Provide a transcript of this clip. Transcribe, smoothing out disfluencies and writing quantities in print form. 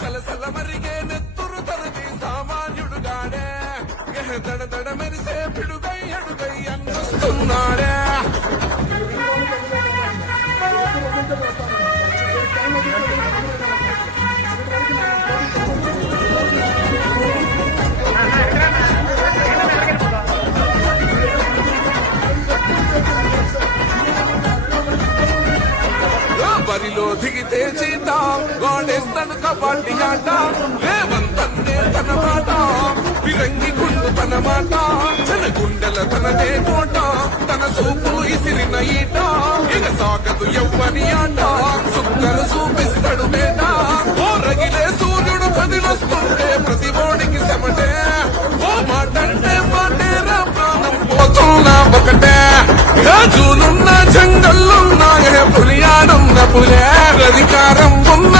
సలసల మరిగే నెత్తురు తనది సామాన్యుడుగాడే దడ దడ మెరిసే పిడుగై అడుగై అన్నొస్తున్నాడే బరిలో దిగితే చీత గోడేస్తాను కబడ్డీ ఆట లేవంతన్నే తన మాట విరంగి గుండు తన మాట తన గుండెల తనదే కోట తన సూపులు ఇసిరిన ఈట ఇక సాగదు ఎవ్వని ఆట సుక్కలు చూపిస్తాడు బేట ఓ రగిలే సూర్యుడు కదిలొస్తుంటే ప్రతి ఓడికి చెమటే ఓ మాటంటే మాటేరా ప్రాణం పోతున్నా ఒకటే రాజులున్న జంగల్లున్నా పులియాడున్న పులే అధికారం ఉన్న